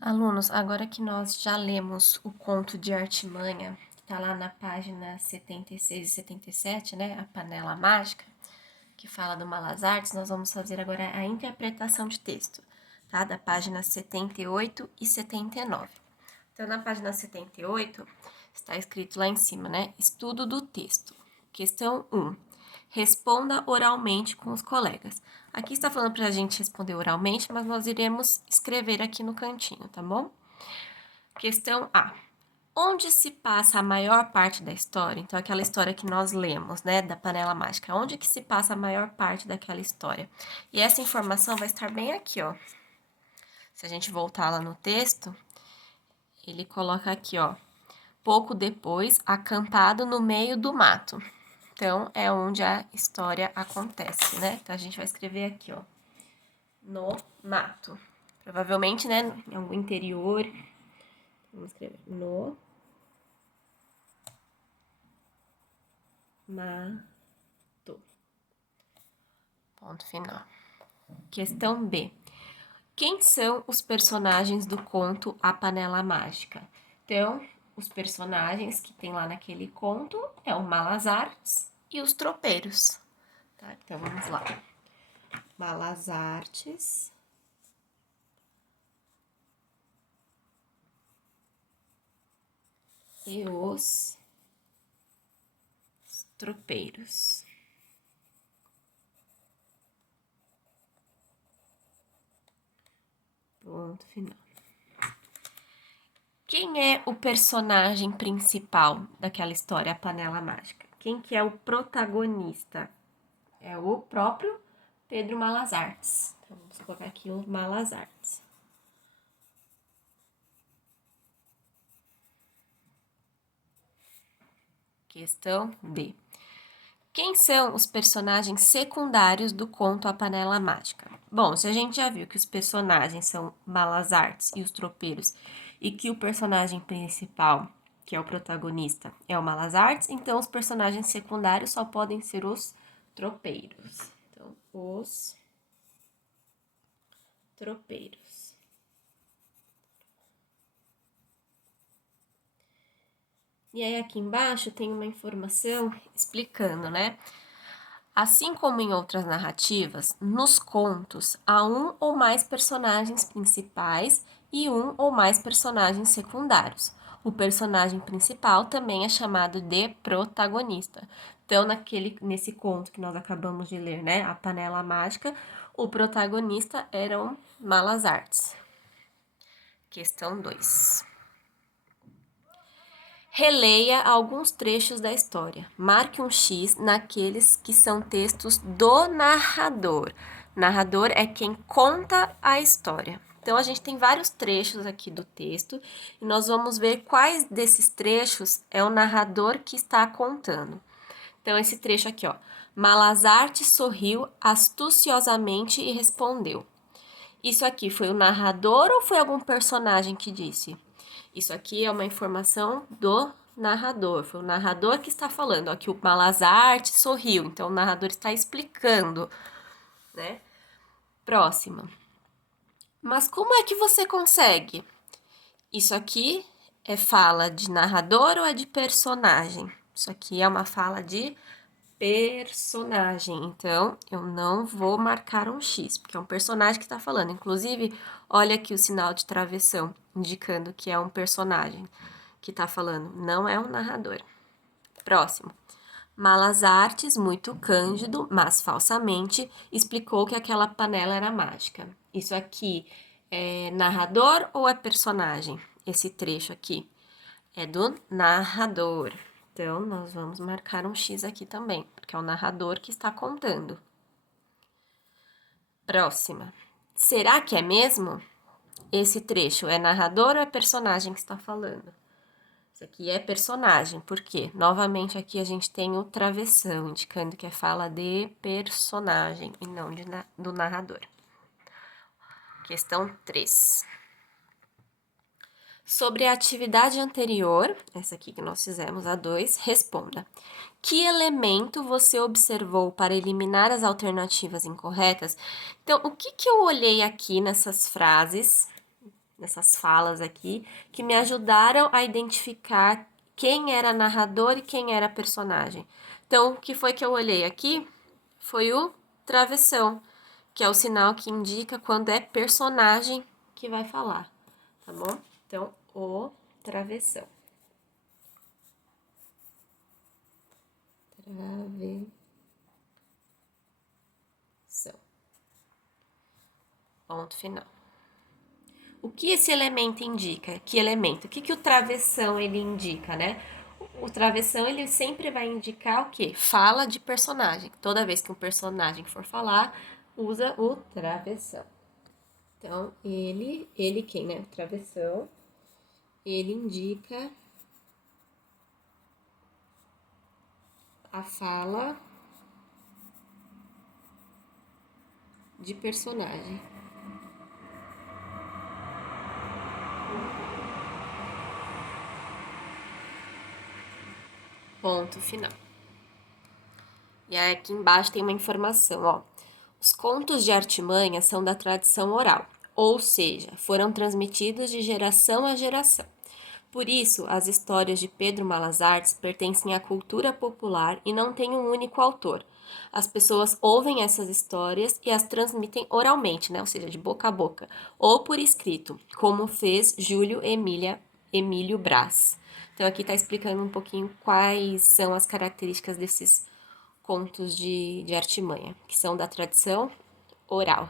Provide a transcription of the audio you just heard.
Alunos, agora que nós já lemos o conto de Artimanha, que está lá na página 76 e 77, né? A Panela Mágica, que fala do Malas Artes, nós vamos fazer agora a interpretação de texto, tá? Da página 78 e 79. Então, na página 78, está escrito lá em cima, né? Estudo do texto. Questão 1. Responda oralmente com os colegas. Aqui está falando para a gente responder oralmente, mas nós iremos escrever aqui no cantinho, tá bom? Questão A. Onde se passa a maior parte da história? Então, aquela história que nós lemos, né, da panela mágica. Onde que se passa a maior parte daquela história? E essa informação vai estar bem aqui, ó. Se a gente voltar lá no texto, ele coloca aqui, ó. Pouco depois, acampado no meio do mato. Então, é onde a história acontece, né? Então, a gente vai escrever aqui, ó. No mato. Provavelmente, né, em algum interior. Vamos escrever no mato. Ponto final. Questão B. Quem são os personagens do conto A Panela Mágica? Então, os personagens que tem lá naquele conto é o Malas Artes e os tropeiros. Tá? Então, vamos lá. Malas Artes e os tropeiros. Ponto final. Quem é o personagem principal daquela história, A Panela Mágica? Quem que é o protagonista? É o próprio Pedro Malas Artes. Então, vamos colocar aqui o Malas Artes. Questão B. Quem são os personagens secundários do conto A Panela Mágica? Bom, se a gente já viu que os personagens são Malas Artes e os tropeiros, e que o personagem principal, que é o protagonista, é o Malas Artes, então os personagens secundários só podem ser os tropeiros. Então, os tropeiros. E aí aqui embaixo tem uma informação explicando, né? Assim como em outras narrativas, nos contos há um ou mais personagens principais e um ou mais personagens secundários. O personagem principal também é chamado de protagonista. Então, nesse conto que nós acabamos de ler, né, A Panela Mágica, o protagonista eram Malas Artes. Questão 2. Releia alguns trechos da história. Marque um X naqueles que são textos do narrador. Narrador é quem conta a história. Então, a gente tem vários trechos aqui do texto e nós vamos ver quais desses trechos é o narrador que está contando. Então, esse trecho aqui, ó. Malazarte sorriu astuciosamente e respondeu. Isso aqui foi o narrador ou foi algum personagem que disse? Isso aqui é uma informação do narrador. Foi o narrador que está falando. Aqui o Malazarte sorriu. Então o narrador está explicando, né? Próxima. Mas como é que você consegue? Isso aqui é fala de narrador ou é de personagem? Isso aqui é uma fala de personagem. Então, eu não vou marcar um X, porque é um personagem que está falando. Inclusive, olha aqui o sinal de travessão, indicando que é um personagem que está falando, não é um narrador. Próximo. Malas Artes, muito cândido, mas falsamente, explicou que aquela panela era mágica. Isso aqui é narrador ou é personagem? Esse trecho aqui é do narrador. Então, nós vamos marcar um X aqui também, porque é o narrador que está contando. Próxima. Será que é mesmo? Esse trecho é narrador ou é personagem que está falando? Isso aqui é personagem, por quê? Novamente aqui a gente tem o travessão, indicando que é fala de personagem e não do narrador. Questão 3. Sobre a atividade anterior, essa aqui que nós fizemos, a 2, responda. Que elemento você observou para eliminar as alternativas incorretas? Então, o que eu olhei aqui nessas frases, nessas falas aqui, que me ajudaram a identificar quem era narrador e quem era personagem. Então, o que foi que eu olhei aqui? Foi o travessão, que é o sinal que indica quando é personagem que vai falar, tá bom? Então, o travessão. Travessão. Ponto final. O que esse elemento indica? Que elemento? O que o travessão ele indica, né? O travessão ele sempre vai indicar o quê? Fala de personagem. Toda vez que um personagem for falar, usa o travessão. Então, ele quem, né? O travessão, ele indica a fala de personagem. Ponto final. E aí aqui embaixo tem uma informação, ó. Os contos de artimanha são da tradição oral, ou seja, foram transmitidos de geração a geração. Por isso, as histórias de Pedro Malas Artes pertencem à cultura popular e não têm um único autor. As pessoas ouvem essas histórias e as transmitem oralmente, né? Ou seja, de boca a boca, ou por escrito, como fez Emílio Brás. Então aqui está explicando um pouquinho quais são as características desses contos de artimanha, que são da tradição oral.